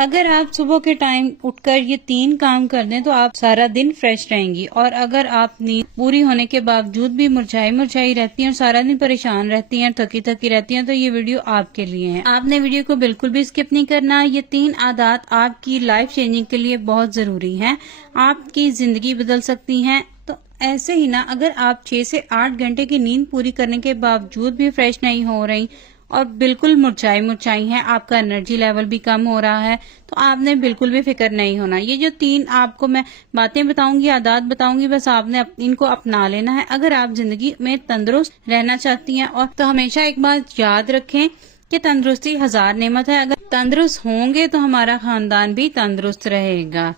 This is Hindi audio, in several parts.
अगर आप सुबह के टाइम उठकर ये 3 काम कर दें तो आप सारा दिन फ्रेश रहेंगी। और अगर आप नींद पूरी होने के बावजूद भी मुरझाई मुरझाई रहती हैं और सारा दिन परेशान रहती हैं, थकी थकी रहती हैं, तो ये वीडियो आपके लिए है। आपने वीडियो को बिल्कुल भी स्किप नहीं करना। ये 3 आदत आपकी लाइफ चेंजिंग के लिए बहुत जरूरी है, आपकी जिंदगी बदल सकती है। तो ऐसे ही ना, अगर आप 6 से 8 घंटे की नींद पूरी करने के बावजूद भी फ्रेश नहीं हो रही और बिल्कुल मुरझाई मुरझाई हैं, आपका एनर्जी लेवल भी कम हो रहा है, तो आपने बिल्कुल भी फिक्र नहीं होना। ये जो 3 आपको मैं बातें बताऊंगी, आदत बताऊंगी, बस आपने इनको अपना लेना है अगर आप जिंदगी में तंदुरुस्त रहना चाहती हैं। और तो हमेशा एक बात याद रखें कि तंदुरुस्ती 1000 नेमत है। अगर तंदुरुस्त होंगे तो हमारा खानदान भी तंदुरुस्त रहेगा।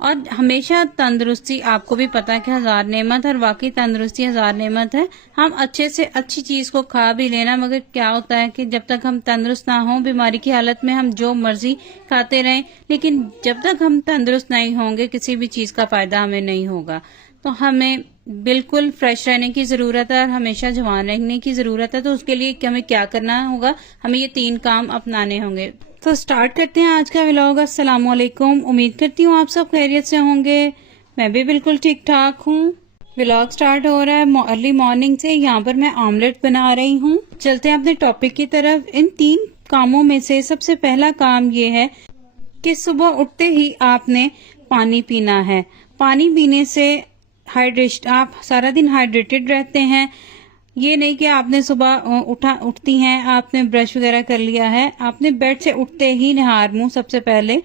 और हमेशा तंदुरुस्ती, आपको भी पता है कि 1000 नेमत है, और वाकई तंदुरुस्ती 1000 नेमत है। हम अच्छे से अच्छी चीज को खा भी लेना, मगर क्या होता है कि जब तक हम तंदुरुस्त ना हो, बीमारी की हालत में हम जो मर्जी खाते रहें, लेकिन जब तक हम तंदुरुस्त नहीं होंगे किसी भी चीज का फायदा हमें नहीं होगा। तो हमें बिल्कुल फ्रेश रहने की जरूरत है और हमेशा जवान रहने की जरूरत है। तो उसके लिए हमें क्या करना होगा, हमें ये 3 काम अपनाने होंगे। तो स्टार्ट करते हैं आज का व्लॉग। अस्सलाम वालेकुम, उम्मीद करती हूँ आप सब खैरियत से होंगे। मैं भी बिल्कुल ठीक ठाक हूँ। व्लॉग स्टार्ट हो रहा है अर्ली मॉर्निंग से। यहाँ पर मैं ऑमलेट बना रही हूँ। चलते हैं अपने टॉपिक की तरफ। इन 3 कामों में से सबसे पहला काम ये है कि सुबह उठते ही आपने पानी पीना है। पानी पीने से हाइड्रेशन, आप सारा दिन हाइड्रेटेड रहते हैं। ये नहीं कि आपने सुबह उठती हैं, आपने ब्रश वगैरह कर लिया है, आपने बेड से उठते ही नहार मुंह सबसे पहले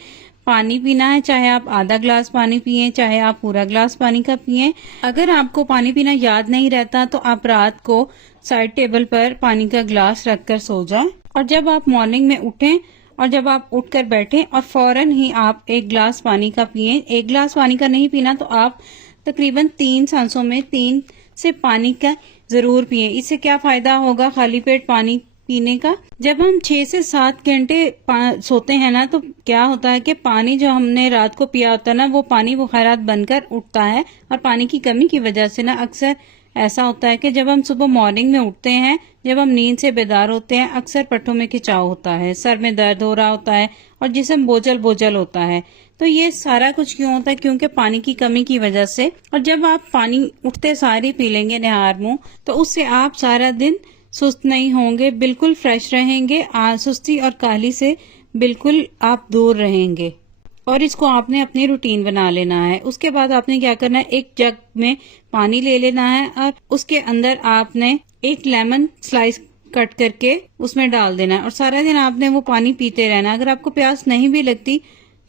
पानी पीना है। चाहे आप आधा ग्लास पानी पिए, चाहे आप पूरा ग्लास पानी का पिए। अगर आपको पानी पीना याद नहीं रहता तो आप रात को साइड टेबल पर पानी का ग्लास रखकर सो जाएं। और जब आप मॉर्निंग में उठें और जब आप उठकर बैठें और फौरन ही आप 1 ग्लास पानी का पिए। 1 ग्लास पानी का नहीं पीना तो आप तकरीबन 3 सांसों में 3 से पानी का जरूर पिए। इससे क्या फायदा होगा खाली पेट पानी पीने का। जब हम 6 से 7 घंटे सोते हैं ना, तो क्या होता है कि पानी जो हमने रात को पिया होता है ना, वो पानी बुखारात बनकर उठता है। और पानी की कमी की वजह से ना अक्सर ऐसा होता है कि जब हम सुबह मॉर्निंग में उठते हैं, जब हम नींद से बेदार होते हैं, अक्सर पट्टों में खिंचाव होता है, सर में दर्द हो रहा होता है और जिस्म बोझल बोझल होता है। तो ये सारा कुछ क्यों होता है? क्योंकि पानी की कमी की वजह से। और जब आप पानी उठते सारी पी लेंगे निहार मुंह, तो उससे आप सारा दिन सुस्त नहीं होंगे, बिल्कुल फ्रेश रहेंगे। सुस्ती और काहली से बिल्कुल आप दूर रहेंगे। और इसको आपने अपनी रूटीन बना लेना है। उसके बाद आपने क्या करना है, एक जग में पानी ले लेना है और उसके अंदर आपने 1 लेमन स्लाइस कट करके उसमें डाल देना है। और सारा दिन आपने वो पानी पीते रहना। अगर आपको प्यास नहीं भी लगती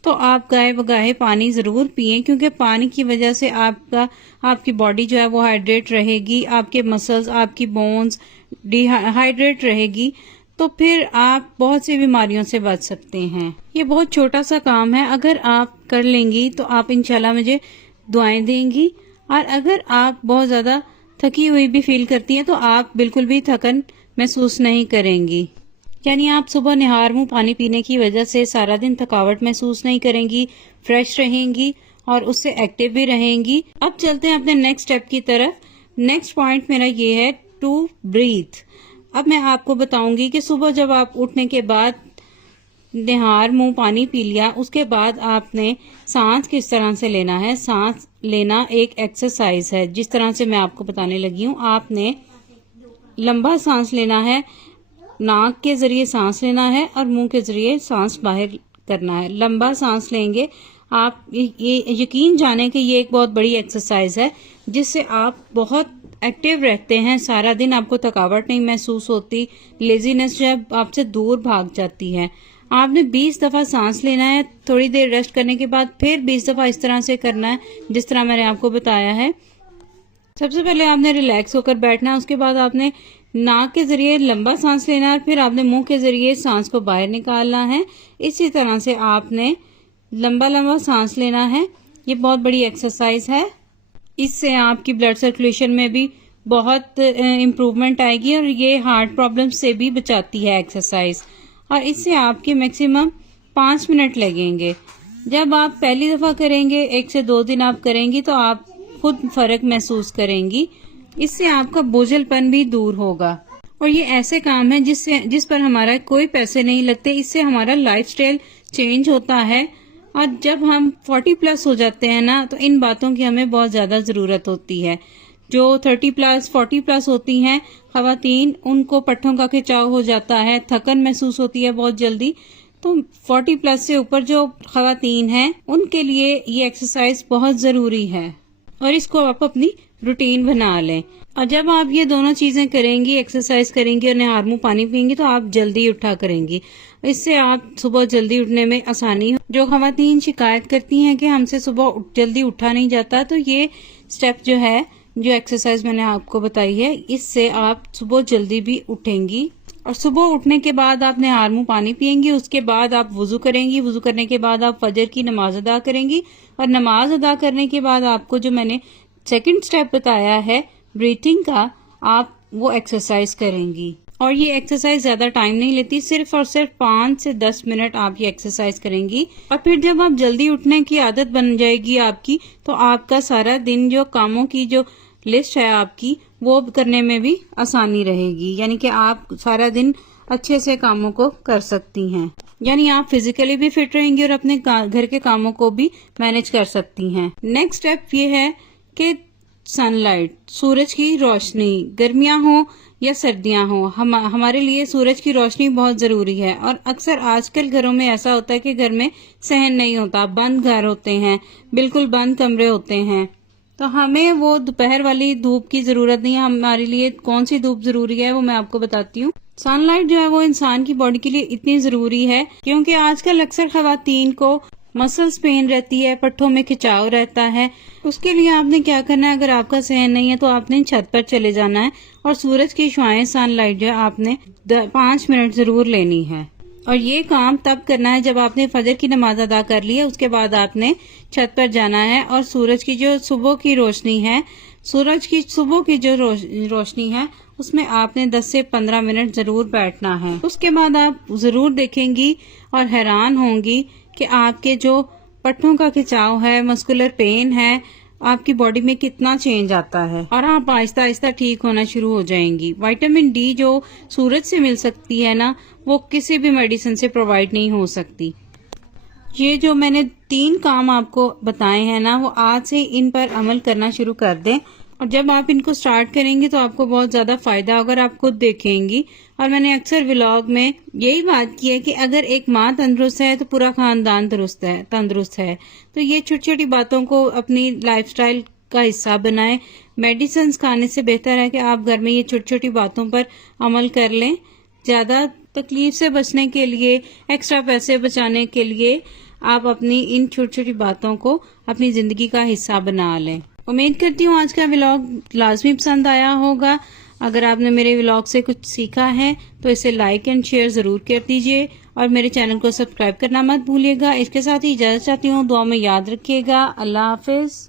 तो आप गाये बगाहे पानी जरूर पिए, क्योंकि पानी की वजह से आपकी बॉडी जो है वो हाइड्रेट रहेगी, आपके मसल्स, आपकी बोन्स डिहाइड्रेट रहेगी। तो फिर आप बहुत सी बीमारियों से बच सकते हैं। ये बहुत छोटा सा काम है, अगर आप कर लेंगी तो आप इंशाल्लाह मुझे दुआएं देंगी। और अगर आप बहुत ज्यादा थकी हुई भी फील करती हैं तो आप बिल्कुल भी थकन महसूस नहीं करेंगी। यानी आप सुबह निहार मुंह पानी पीने की वजह से सारा दिन थकावट महसूस नहीं करेंगी, फ्रेश रहेंगी और उससे एक्टिव भी रहेंगी। अब चलते हैं अपने नेक्स्ट स्टेप की तरफ। नेक्स्ट पॉइंट मेरा ये है टू ब्रीथ। अब मैं आपको बताऊंगी कि सुबह जब आप उठने के बाद निहार मुंह पानी पी लिया, उसके बाद आपने सांस किस तरह से लेना है। सांस लेना एक एक्सरसाइज है, जिस तरह से मैं आपको बताने लगी हूँ। आपने लंबा सांस लेना है, नाक के जरिए सांस लेना है और मुंह के जरिए सांस बाहर करना है। लंबा सांस लेंगे आप, ये यकीन जाने कि ये एक बहुत बड़ी एक्सरसाइज है, जिससे आप बहुत एक्टिव रहते हैं। सारा दिन आपको थकावट नहीं महसूस होती, लेजीनेस जब आपसे दूर भाग जाती है। आपने 20 दफा सांस लेना है, थोड़ी देर रेस्ट करने के बाद फिर 20 दफा इस तरह से करना है जिस तरह मैंने आपको बताया है। सबसे पहले आपने रिलैक्स होकर बैठना है, उसके बाद आपने नाक के जरिए लंबा सांस लेना है, फिर आपने मुंह के जरिए सांस को बाहर निकालना है। इसी तरह से आपने लंबा लंबा सांस लेना है। ये बहुत बड़ी एक्सरसाइज है। इससे आपकी ब्लड सर्कुलेशन में भी बहुत इम्प्रूवमेंट आएगी और ये हार्ट प्रॉब्लम से भी बचाती है एक्सरसाइज। और इससे आपके मैक्सिमम 5 मिनट लगेंगे। जब आप पहली दफा करेंगे, 1 से 2 दिन आप करेंगी तो आप खुद फर्क महसूस करेंगी। इससे आपका बोझलपन भी दूर होगा। और ये ऐसे काम है जिस पर हमारा कोई पैसे नहीं लगते। इससे हमारा लाइफस्टाइल चेंज होता है। और जब हम 40 प्लस हो जाते हैं ना, तो इन बातों की हमें बहुत ज्यादा जरूरत होती है। जो 30 प्लस 40 प्लस होती हैं खवातीन, उनको पट्टों का खिंचाव हो जाता है, थकन महसूस होती है बहुत जल्दी। तो 40 प्लस से ऊपर जो खवातीन हैं उनके लिए ये एक्सरसाइज बहुत जरूरी है और इसको आप अपनी रूटीन बना लें। और जब आप ये दोनों चीजें करेंगी, एक्सरसाइज करेंगी और निहार मुंह पानी पियेंगी, तो आप जल्दी उठा करेंगी। इससे आप सुबह जल्दी उठने में आसानी हो। जो खवातीन शिकायत करती हैं कि हमसे सुबह जल्दी उठा नहीं जाता, तो ये स्टेप जो है, जो एक्सरसाइज मैंने आपको बताई है, इससे आप सुबह जल्दी भी उठेंगी। और सुबह उठने के बाद आप निहार मुंह पानी पियेंगी, उसके बाद आप वुजू करेंगी। वुजू करने के बाद आप फजर की नमाज अदा करेंगी और नमाज अदा करने के बाद आपको जो मैंने सेकंड स्टेप बताया है ब्रीथिंग का, आप वो एक्सरसाइज करेंगी। और ये एक्सरसाइज ज्यादा टाइम नहीं लेती, सिर्फ और सिर्फ 5 से 10 मिनट आप ये एक्सरसाइज करेंगी। और फिर जब आप जल्दी उठने की आदत बन जाएगी आपकी, तो आपका सारा दिन जो कामों की जो लिस्ट है आपकी, वो करने में भी आसानी रहेगी। यानी कि आप सारा दिन अच्छे से कामों को कर सकती हैं। यानी आप फिजिकली भी फिट रहेंगी और अपने घर के कामों को भी मैनेज कर सकती हैं। नेक्स्ट स्टेप ये है कि सनलाइट, सूरज की रोशनी, गर्मियां हो या सर्दियां हो, हमारे लिए सूरज की रोशनी बहुत जरूरी है। और अक्सर आजकल घरों में ऐसा होता है कि घर में सहन नहीं होता, बंद घर होते हैं, बिल्कुल बंद कमरे होते हैं। तो हमें वो दोपहर वाली धूप की जरूरत नहीं है। हमारे लिए कौन सी धूप जरूरी है वो मैं आपको बताती हूँ। सनलाइट जो है वो इंसान की बॉडी के लिए इतनी जरूरी है, क्योंकि आजकल अक्सर खवातीन को मसल्स पेन रहती है, पट्टों में खिंचाव रहता है। उसके लिए आपने क्या करना है, अगर आपका सहन नहीं है तो आपने छत पर चले जाना है और सूरज की शुआएं, सनलाइट जो है आपने 5 मिनट जरूर लेनी है। और ये काम तब करना है जब आपने फजर की नमाज अदा कर ली है। उसके बाद आपने छत पर जाना है और सूरज की जो सुबह की रोशनी है, सूरज की सुबह की जो रोशनी है, उसमें आपने 10 से 15 मिनट जरूर बैठना है। उसके बाद आप जरूर देखेंगी और हैरान होंगी कि आपके जो पट्टों का खिंचाव है, मस्कुलर पेन है, आपकी बॉडी में कितना चेंज आता है और आप आहिस्ता आहिस्ता ठीक होना शुरू हो जाएंगी। विटामिन डी जो सूरज से मिल सकती है ना, वो किसी भी मेडिसिन से प्रोवाइड नहीं हो सकती। ये जो मैंने 3 काम आपको बताए हैं ना, वो आज से इन पर अमल करना शुरू कर दें। और जब आप इनको स्टार्ट करेंगे तो आपको बहुत ज्यादा फायदा होगा, आप खुद देखेंगी। और मैंने अक्सर व्लॉग में यही बात की है कि अगर एक माँ तंदुरुस्त है तो पूरा खानदान तंदुरुस्त है। तो ये छोटी छोटी बातों को अपनी लाइफस्टाइल का हिस्सा बनाएं। मेडिसिन खाने से बेहतर है कि आप घर में ये छोटी छोटी बातों पर अमल कर लें। ज्यादा तकलीफ से बचने के लिए, एक्स्ट्रा पैसे बचाने के लिए आप अपनी इन छोटी छोटी बातों को अपनी जिंदगी का हिस्सा बना लें। उम्मीद करती हूँ आज का व्लॉग लाजमी पसंद आया होगा। अगर आपने मेरे व्लॉग से कुछ सीखा है तो इसे लाइक एंड शेयर जरूर कर दीजिए और मेरे चैनल को सब्सक्राइब करना मत भूलिएगा। इसके साथ ही इजाजत चाहती हूँ। दुआ में याद रखिएगा। अल्लाह हाफिज।